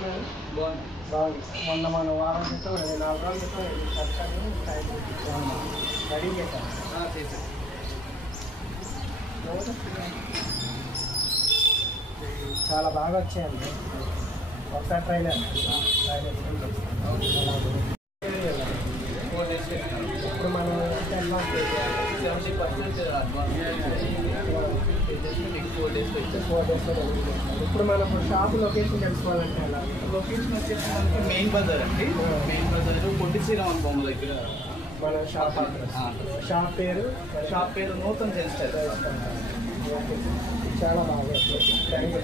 బాగుంది. మొన్న మనం వారం క్రితం 4 రోజుల క్రితం సర్కారు రెడీ చేశాను. చాలా బాగా వచ్చాయండి. ఒకసారి ట్రై ఇప్పుడు మనం అడ్వాన్స్ 70% అడ్వాన్స్ 4 days ఇప్పుడు మనం షాప్ లొకేషన్ తెలుసుకోవాలంటే అలా లొకేషన్ వచ్చేసి మనకి మెయిన్ బజార్ అండి. మెయిన్ బజార్ పొట్టి శ్రీరామ బొమ్మ దగ్గర మన షాప్ పేరు నూతన్ జెన్ స్టైల్. చాలా బాగా థ్యాంక్ యూ.